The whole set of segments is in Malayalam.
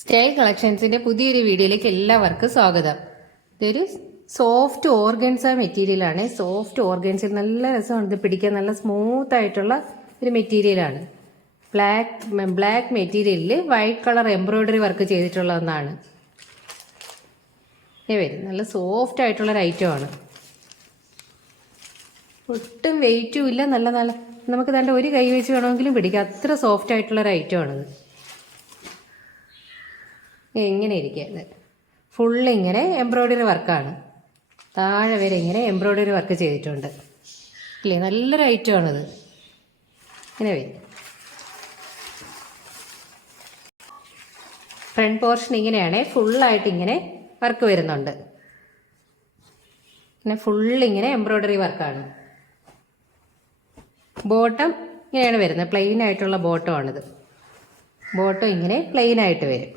സ്റ്റൈൽ കളക്ഷൻസിന്റെ പുതിയൊരു വീഡിയോയിലേക്ക് എല്ലാവർക്കും സ്വാഗതം. ഇതൊരു സോഫ്റ്റ് ഓർഗൻസ മെറ്റീരിയലാണ്. സോഫ്റ്റ് ഓർഗൻസിൽ നല്ല രസമാണ് ഇത് പിടിക്കാൻ. നല്ല സ്മൂത്ത് ആയിട്ടുള്ള ഒരു മെറ്റീരിയലാണ്. ബ്ലാക്ക് മെറ്റീരിയലിൽ വൈറ്റ് കളർ എംബ്രോയിഡറി വർക്ക് ചെയ്തിട്ടുള്ള ഒന്നാണ്. വരും നല്ല സോഫ്റ്റ് ആയിട്ടുള്ളൊരു ഐറ്റമാണ്. ഒട്ടും വെയിറ്റും ഇല്ല. നല്ല നമുക്ക് നല്ല ഒരു കൈ വെച്ച് വേണമെങ്കിലും പിടിക്കാം. അത്ര സോഫ്റ്റ് ആയിട്ടുള്ളൊരു ഐറ്റമാണിത്. ഇങ്ങനെ ഇരിക്കുക. ഫുള്ള് ഇങ്ങനെ എംബ്രോയിഡറി വർക്കാണ്. താഴെ വരെ ഇങ്ങനെ എംബ്രോയിഡറി വർക്ക് ചെയ്തിട്ടുണ്ട്. ഇല്ലേ, നല്ലൊരു ഐറ്റമാണിത്. ഇങ്ങനെ വരും. ഫ്രണ്ട് പോർഷൻ ഇങ്ങനെയാണ്. ഫുള്ളായിട്ട് ഇങ്ങനെ വർക്ക് വരുന്നുണ്ട്. പിന്നെ ഫുള്ളിങ്ങനെ എംബ്രോയിഡറി വർക്കാണ്. ബോട്ടം ഇങ്ങനെയാണ് വരുന്നത്. പ്ലെയിൻ ആയിട്ടുള്ള ബോട്ടമാണിത്. ബോട്ടം ഇങ്ങനെ പ്ലെയിൻ ആയിട്ട് വരും.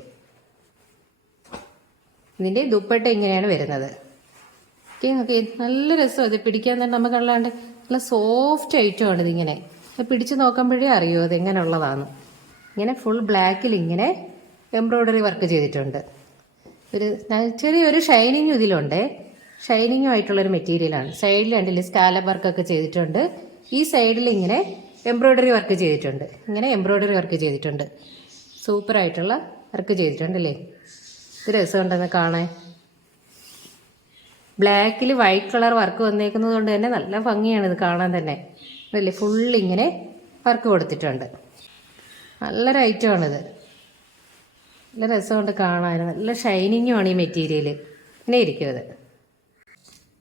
ഇതിൻ്റെ ദുപ്പട്ട ഇങ്ങനെയാണ് വരുന്നത്. ഓക്കെ, നല്ല രസം. ഇത് പിടിക്കാൻ തന്നെ നമുക്ക് അല്ലാണ്ട് നല്ല സോഫ്റ്റ് ഐറ്റമാണ് ഇതിങ്ങനെ. പിടിച്ച് നോക്കുമ്പോഴേ അറിയോ അത് എങ്ങനെയുള്ളതാണ്. ഇങ്ങനെ ഫുൾ ബ്ലാക്കിൽ ഇങ്ങനെ എംബ്രോയിഡറി വർക്ക് ചെയ്തിട്ടുണ്ട്. ഒരു ചെറിയൊരു ഷൈനിങ്ങും ഇതിലുണ്ട്. ഷൈനിങ്ങും ആയിട്ടുള്ളൊരു മെറ്റീരിയലാണ്. സൈഡിൽ കണ്ടില്ലേ സ്കാലപ്പ് വർക്കൊക്കെ ചെയ്തിട്ടുണ്ട്. ഈ സൈഡിൽ ഇങ്ങനെ എംബ്രോയിഡറി വർക്ക് ചെയ്തിട്ടുണ്ട്. ഇങ്ങനെ എംബ്രോയിഡറി വർക്ക് ചെയ്തിട്ടുണ്ട്. സൂപ്പറായിട്ടുള്ള വർക്ക് ചെയ്തിട്ടുണ്ടല്ലേ. ഇത് രസമുണ്ടെന്ന് കാണാൻ. ബ്ലാക്കിൽ വൈറ്റ് കളർ വർക്ക് വന്നേക്കുന്നത് കൊണ്ട് തന്നെ നല്ല ഭംഗിയാണ് ഇത് കാണാൻ തന്നെ. അതല്ലേ, ഫുള്ളിങ്ങനെ വർക്ക് കൊടുത്തിട്ടുണ്ട്. നല്ലൊരു ഐറ്റമാണിത്. നല്ല രസമുണ്ട് കാണാൻ. നല്ല ഷൈനിങ്ങുമാണ് ഈ മെറ്റീരിയൽ. ഇങ്ങനെ ഇരിക്കും അത്.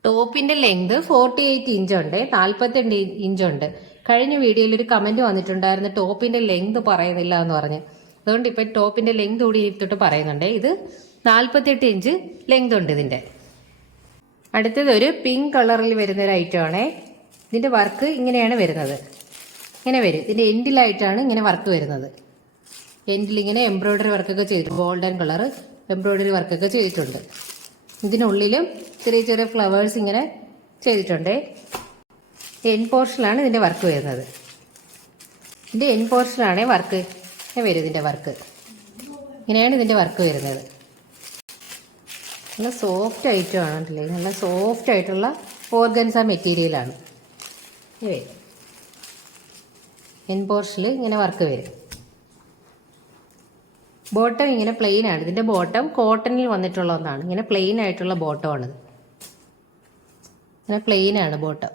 ടോപ്പിൻ്റെ ലെങ്ത് 48 ഇഞ്ചുണ്ട്, 42 ഇഞ്ചുണ്ട്. കഴിഞ്ഞ വീഡിയോയിൽ ഒരു കമൻറ്റ് വന്നിട്ടുണ്ടായിരുന്നു ടോപ്പിൻ്റെ ലെങ്ത് പറയുന്നില്ല എന്ന് പറഞ്ഞ്. അതുകൊണ്ട് ഇപ്പം ടോപ്പിൻ്റെ ലെങ്ത് കൂടി ഇട്ടിട്ട് പറയുന്നുണ്ട്. ഇത് 48 ഇഞ്ച് ലെങ്ത് ഉണ്ട് ഇതിൻ്റെ. അടുത്തത് ഒരു പിങ്ക് കളറിൽ വരുന്നൊരു ഐറ്റമാണേ. ഇതിൻ്റെ വർക്ക് ഇങ്ങനെയാണ് വരുന്നത്. ഇങ്ങനെ വരും. ഇതിൻ്റെ എൻഡിലായിട്ടാണ് ഇങ്ങനെ വർക്ക് വരുന്നത്. എൻഡിൽ ഇങ്ങനെ എംബ്രോയിഡറി വർക്കൊക്കെ ചെയ്തിട്ടുണ്ട്. ഗോൾഡൻ കളർ എംബ്രോയിഡറി വർക്കൊക്കെ ചെയ്തിട്ടുണ്ട്. ഇതിനുള്ളിലും ചെറിയ ചെറിയ ഫ്ലവേഴ്സ് ഇങ്ങനെ ചെയ്തിട്ടുണ്ട്. എൻ പോർഷനിലാണ് ഇതിൻ്റെ വർക്ക് വരുന്നത്. ഇതിൻ്റെ എൻ പോർഷനാണ് വർക്ക് വരും. ഇതിൻ്റെ വർക്ക് ഇങ്ങനെയാണ് ഇതിൻ്റെ വർക്ക് വരുന്നത്. നല്ല സോഫ്റ്റ് ഐറ്റമാണ് അല്ലേ. നല്ല സോഫ്റ്റ് ആയിട്ടുള്ള ഓർഗൻസ മെറ്റീരിയലാണ്. എൻ പോർഷനിൽ ഇങ്ങനെ വർക്ക് വരും. ബോട്ടം ഇങ്ങനെ പ്ലെയിൻ ആണ്. ഇതിൻ്റെ ബോട്ടം കോട്ടണിൽ വന്നിട്ടുള്ള ഒന്നാണ്. ഇങ്ങനെ പ്ലെയിൻ ആയിട്ടുള്ള ബോട്ടമാണിത്. ഇങ്ങനെ പ്ലെയിൻ ആണ് ബോട്ടം.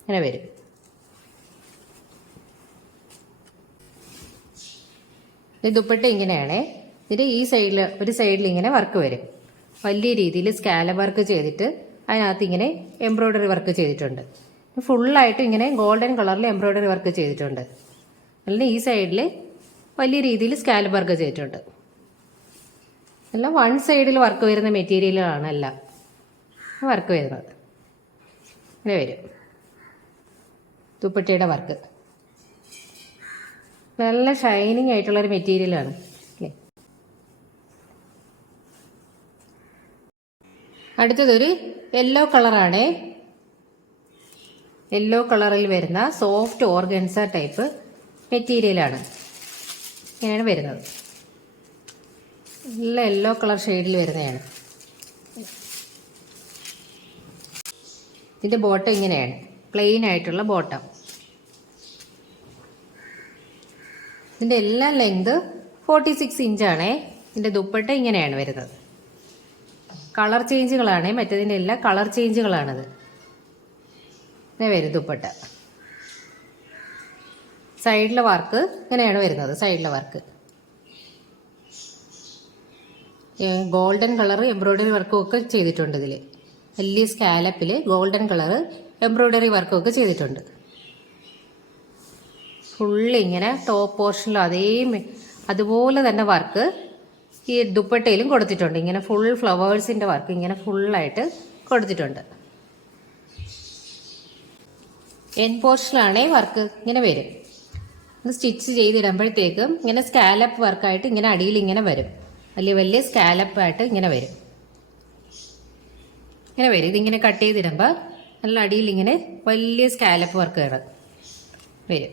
ഇങ്ങനെ വരും. ഇത് ദുപ്പട്ട ഇങ്ങനെയാണേ. ഇതിൻ്റെ ഈ സൈഡിൽ ഒരു സൈഡിൽ ഇങ്ങനെ വർക്ക് വരും. വലിയ രീതിയിൽ സ്കാലപ്പ് വർക്ക് ചെയ്തിട്ട് അതിനകത്ത് ഇങ്ങനെ എംബ്രോയിഡറി വർക്ക് ചെയ്തിട്ടുണ്ട്. ഫുള്ളായിട്ട് ഇങ്ങനെ ഗോൾഡൻ കളറിൽ എംബ്രോയിഡറി വർക്ക് ചെയ്തിട്ടുണ്ട്. അല്ലെങ്കിൽ ഈ സൈഡിൽ വലിയ രീതിയിൽ സ്കാലപ്പ് വർക്ക് ചെയ്തിട്ടുണ്ട്. എല്ലാം വൺ സൈഡിൽ വർക്ക് വരുന്ന മെറ്റീരിയലുകളാണ് എല്ലാം വർക്ക് വരുന്നത്. ഇങ്ങനെ വരും ദുപ്പട്ടയുടെ വർക്ക്. നല്ല ഷൈനിങ് ആയിട്ടുള്ളൊരു മെറ്റീരിയലാണ് അല്ലേ. അടുത്തതൊരു യെല്ലോ കളറാണേ. യെല്ലോ കളറിൽ വരുന്ന സോഫ്റ്റ് ഓർഗൻസ ടൈപ്പ് മെറ്റീരിയലാണ്. ഇങ്ങനെയാണ് വരുന്നത്. നല്ല യെല്ലോ കളർ ഷെയ്ഡിൽ വരുന്നതാണ്. ഇതിൻ്റെ ബോട്ടം ഇങ്ങനെയാണ്. പ്ലെയിൻ ആയിട്ടുള്ള ബോട്ടം. ഇതിൻ്റെ എല്ലാം ലെങ്ത് 46 ഇഞ്ചാണേ. ഇതിൻ്റെ ദുപ്പട്ട ഇങ്ങനെയാണ് വരുന്നത്. കളർ ചേഞ്ചുകളാണേ. മറ്റേതിൻ്റെ എല്ലാം കളർ ചേഞ്ചുകളാണിത്. ഇങ്ങനെ വരും ദുപ്പട്ട. സൈഡിലെ വർക്ക് ഇങ്ങനെയാണ് വരുന്നത്. സൈഡിലെ വർക്ക് ഗോൾഡൻ കളർ എംബ്രോയിഡറി വർക്കും ഒക്കെ ചെയ്തിട്ടുണ്ട്. ഇതിൽ വലിയ സ്കാലപ്പിൽ ഗോൾഡൻ കളർ എംബ്രോയിഡറി വർക്കും ഒക്കെ ചെയ്തിട്ടുണ്ട്. ഫുള്ളിങ്ങനെ ടോപ്പ് പോർഷനിലും അതുപോലെ തന്നെ വർക്ക് ഈ ദുപ്പട്ടയിലും കൊടുത്തിട്ടുണ്ട്. ഇങ്ങനെ ഫുൾ ഫ്ലവേഴ്സിൻ്റെ വർക്ക് ഇങ്ങനെ ഫുള്ളായിട്ട് കൊടുത്തിട്ടുണ്ട്. എൻ പോർഷനിലാണേ വർക്ക് ഇങ്ങനെ വരും. സ്റ്റിച്ച് ചെയ്തിടുമ്പോഴത്തേക്കും ഇങ്ങനെ സ്കാലപ്പ് വർക്കായിട്ട് ഇങ്ങനെ അടിയിൽ ഇങ്ങനെ വരും. വലിയ വലിയ സ്കാലപ്പായിട്ട് ഇങ്ങനെ വരും. ഇങ്ങനെ വരും. ഇതിങ്ങനെ കട്ട് ചെയ്തിടുമ്പോൾ നല്ല അടിയിൽ ഇങ്ങനെ വലിയ സ്കാലപ്പ് വർക്ക് വരും.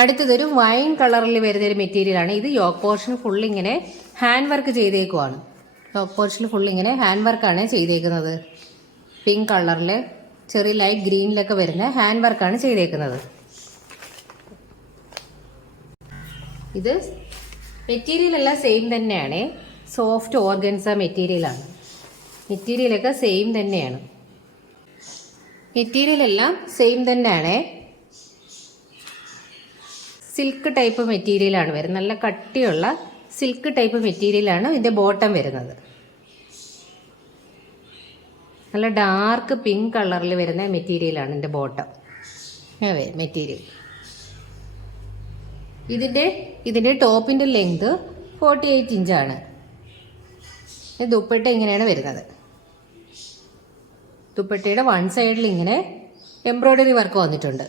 അടുത്തതൊരു വൈൻ കളറിൽ വരുന്നൊരു മെറ്റീരിയലാണ്. ഇത് യോക്ക് പോർഷൻ ഫുൾ ഇങ്ങനെ ഹാൻഡ് വർക്ക് ചെയ്തേക്കുവാണ്. യോക്ക് പോർഷൻ ഫുൾ ഇങ്ങനെ ഹാൻഡ് വർക്കാണ് ചെയ്തേക്കുന്നത്. പിങ്ക് കളറിൽ ചെറിയ ലൈറ്റ് ഗ്രീനിലൊക്കെ വരുന്ന ഹാൻഡ് വർക്കാണ് ചെയ്തേക്കുന്നത്. ഇത് മെറ്റീരിയൽ എല്ലാം സെയിം തന്നെയാണ്. സോഫ്റ്റ് ഓർഗൻസ മെറ്റീരിയലാണ്. മെറ്റീരിയലൊക്കെ സെയിം തന്നെയാണ്. മെറ്റീരിയൽ എല്ലാം സെയിം തന്നെയാണ്. സിൽക്ക് ടൈപ്പ് മെറ്റീരിയലാണ് വരുന്നത്. നല്ല കട്ടിയുള്ള സിൽക്ക് ടൈപ്പ് മെറ്റീരിയലാണ് ഇതിൻ്റെ ബോട്ടം വരുന്നത്. നല്ല ഡാർക്ക് പിങ്ക് കളറിൽ വരുന്ന മെറ്റീരിയലാണ് ഇതിൻ്റെ ബോട്ടം. അതെ മെറ്റീരിയൽ. ഇതിൻ്റെ ടോപ്പിൻ്റെ ലെങ്ത് 48 ഇഞ്ചാണ്. ദുപ്പട്ട ഇങ്ങനെയാണ് വരുന്നത്. ദുപ്പട്ടയുടെ വൺ സൈഡിൽ ഇങ്ങനെ എംബ്രോയ്ഡറി വർക്ക് വന്നിട്ടുണ്ട്.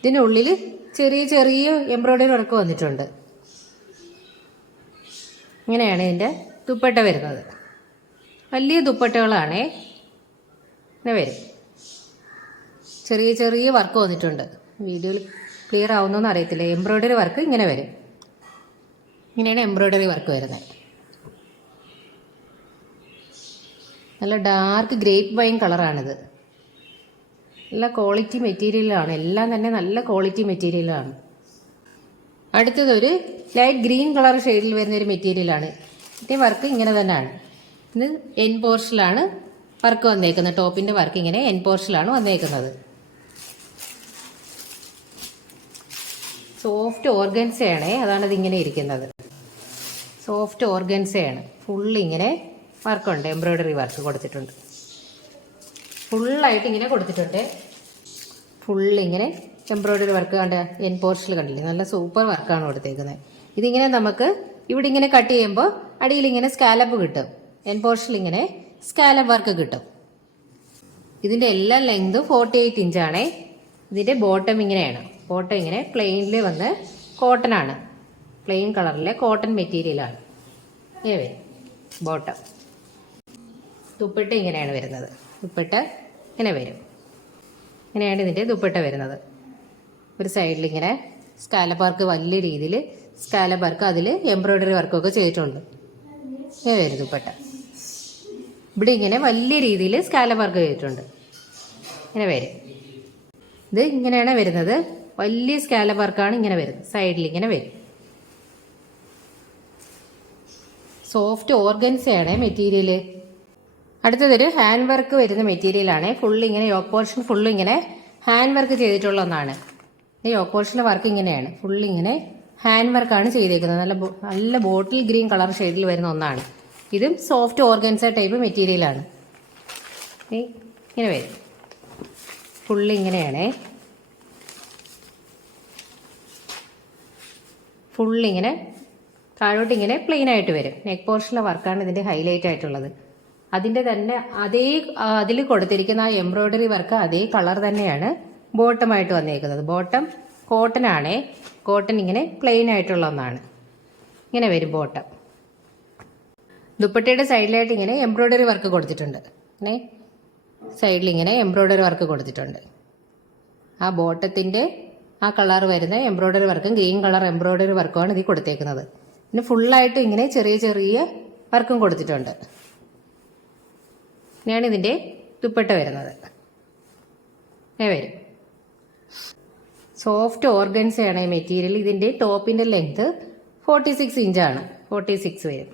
ഇതിനുള്ളിൽ ചെറിയ ചെറിയ എംബ്രോയ്ഡറി വർക്ക് വന്നിട്ടുണ്ട്. ഇങ്ങനെയാണ് ഇതിൻ്റെ ദുപ്പട്ട വരുന്നത്. വലിയ ദുപ്പട്ടകളാണേ. ഇങ്ങനെ വരും. ചെറിയ ചെറിയ വർക്ക് വന്നിട്ടുണ്ട്. വീഡിയോയിൽ ക്ലിയർ ആവുന്നോന്ന് അറിയത്തില്ല. എംബ്രോയ്ഡറി വർക്ക് ഇങ്ങനെ വരും. ഇങ്ങനെയാണ് എംബ്രോയ്ഡറി വർക്ക് വരുന്നത്. നല്ല ഡാർക്ക് ഗ്രേപ്പ് വൈൻ കളറാണിത്. നല്ല ക്വാളിറ്റി മെറ്റീരിയലാണ്. എല്ലാം തന്നെ നല്ല ക്വാളിറ്റി മെറ്റീരിയലാണ്. അടുത്തതൊരു ലൈറ്റ് ഗ്രീൻ കളർ ഷെയ്ഡിൽ വരുന്നൊരു മെറ്റീരിയലാണ്. ഇതിൻ്റെ വർക്ക് ഇങ്ങനെ തന്നെയാണ്. ഇത് എൻ പോർഷനിലാണ് വർക്ക് വന്നേക്കുന്നത്. ടോപ്പിൻ്റെ വർക്ക് ഇങ്ങനെ എൻ പോർഷനിലാണ് വന്നേക്കുന്നത്. സോഫ്റ്റ് ഓർഗൻസയാണ്. അതാണ് ഇതിങ്ങനെ ഇരിക്കുന്നത്. സോഫ്റ്റ് ഓർഗൻസയാണ്. ഫുള്ളിങ്ങനെ വർക്കുണ്ട്. എംബ്രോയ്ഡറി വർക്ക് കൊടുത്തിട്ടുണ്ട്. ഫുള്ളായിട്ട് ഇങ്ങനെ കൊടുത്തിട്ടുണ്ട്. ഫുള്ളിങ്ങനെ എംബ്രോയ്ഡറി വർക്ക് കണ്ട എൻ പോർഷനിൽ കണ്ടില്ലേ? നല്ല സൂപ്പർ വർക്കാണ് കൊടുത്തേക്കുന്നത്. ഇതിങ്ങനെ നമുക്ക് ഇവിടെ ഇങ്ങനെ കട്ട് ചെയ്യുമ്പോൾ അടിയിൽ ഇങ്ങനെ സ്കാലപ്പ് കിട്ടും. എൻ പോർഷനിൽ ഇങ്ങനെ സ്കാലപ്പ് വർക്ക് കിട്ടും. ഇതിൻ്റെ എല്ലാ ലെങ്തും 48 ഇഞ്ചാണേ. ഇതിൻ്റെ ബോട്ടം ഇങ്ങനെയാണ്. ബോട്ടം ഇങ്ങനെ പ്ലെയിനിൽ വന്ന് കോട്ടനാണ്. പ്ലെയിൻ കളറിലെ കോട്ടൺ മെറ്റീരിയലാണ് ബോട്ടം. ദുപ്പട്ട ഇങ്ങനെയാണ് വരുന്നത്. ദുപ്പട്ട ഇങ്ങനെ വരും. ഇങ്ങനെയാണ് ഇതിൻ്റെ ദുപ്പട്ട വരുന്നത്. ഒരു സൈഡിൽ ഇങ്ങനെ സ്കാലപ്പ് വർക്ക്, വലിയ രീതിയിൽ സ്കാലപ്പ് വർക്ക്, അതിൽ എംബ്രോയ്ഡറി വർക്കൊക്കെ ചെയ്തിട്ടുണ്ട്. ഇങ്ങനെ വരും ദുപ്പട്ട. ഇവിടെ ഇങ്ങനെ വലിയ രീതിയിൽ സ്കാലപ്പ് വർക്ക് ചെയ്തിട്ടുണ്ട്. ഇങ്ങനെ വരും. ഇത് ഇങ്ങനെയാണ് വരുന്നത്. വലിയ സ്കാലപ്പ് വർക്കാണ് ഇങ്ങനെ വരുന്നത്. സൈഡിൽ ഇങ്ങനെ വരും. സോഫ്റ്റ് ഓർഗൻസയാണ് മെറ്റീരിയൽ. അടുത്തതൊരു ഹാൻഡ് വർക്ക് വരുന്ന മെറ്റീരിയലാണ്. ഫുള്ളിങ്ങനെ യോക്ക് പോർഷൻ ഫുള്ളിങ്ങനെ ഹാൻഡ് വർക്ക് ചെയ്തിട്ടുള്ള ഒന്നാണ്. ഈ യോക്ക് പോർഷൻ്റെ വർക്ക് ഇങ്ങനെയാണ്. ഫുള്ളിങ്ങനെ ഹാൻഡ് വർക്കാണ് ചെയ്തേക്കുന്നത്. നല്ല ബോട്ടിൽ ഗ്രീൻ കളർ ഷെയ്ഡിൽ വരുന്ന ഒന്നാണ്. ഇതും സോഫ്റ്റ് ഓർഗൻസ ടൈപ്പ് മെറ്റീരിയലാണ്. ഇങ്ങനെ വരും. ഫുള്ളിങ്ങനെയാണ്. ഫുള്ളിങ്ങനെ താഴോട്ടിങ്ങനെ പ്ലെയിൻ ആയിട്ട് വരും. നെക്ക് പോർഷനിലെ വർക്കാണ് ഇതിൻ്റെ ഹൈലൈറ്റ് ആയിട്ടുള്ളത്. അതിൻ്റെ തന്നെ അതിൽ കൊടുത്തിരിക്കുന്ന ആ എംബ്രോയ്ഡറി വർക്ക് അതേ കളർ തന്നെയാണ് ബോട്ടമായിട്ട് വന്നേക്കുന്നത്. ബോട്ടം കോട്ടൺ ആണേ. കോട്ടൺ ഇങ്ങനെ പ്ലെയിൻ ആയിട്ടുള്ള ഒന്നാണ്. ഇങ്ങനെ വരും ബോട്ടം. ദുപ്പട്ടയുടെ സൈഡിലായിട്ട് ഇങ്ങനെ എംബ്രോയ്ഡറി വർക്ക് കൊടുത്തിട്ടുണ്ട്. ഇങ്ങനെ സൈഡിൽ ഇങ്ങനെ എംബ്രോയ്ഡറി വർക്ക് കൊടുത്തിട്ടുണ്ട്. ആ ബോട്ടത്തിൻ്റെ ആ കളർ വരുന്ന എംബ്രോയ്ഡറി വർക്കും ഗ്രീൻ കളർ എംബ്രോയ്ഡറി വർക്കുമാണ് ഇതിൽ കൊടുത്തേക്കുന്നത്. പിന്നെ ഫുള്ളായിട്ട് ഇങ്ങനെ ചെറിയ ചെറിയ വർക്കും കൊടുത്തിട്ടുണ്ട്. ഇങ്ങനെയാണ് ഇതിൻ്റെ ദുപ്പട്ട വരുന്നത്. ഇങ്ങനെ വരും. സോഫ്റ്റ് ഓർഗൻസയാണ് ഈ മെറ്റീരിയൽ. ഇതിൻ്റെ ടോപ്പിൻ്റെ ലെങ്ത് 46 ഇഞ്ചാണ്. 46 വരും.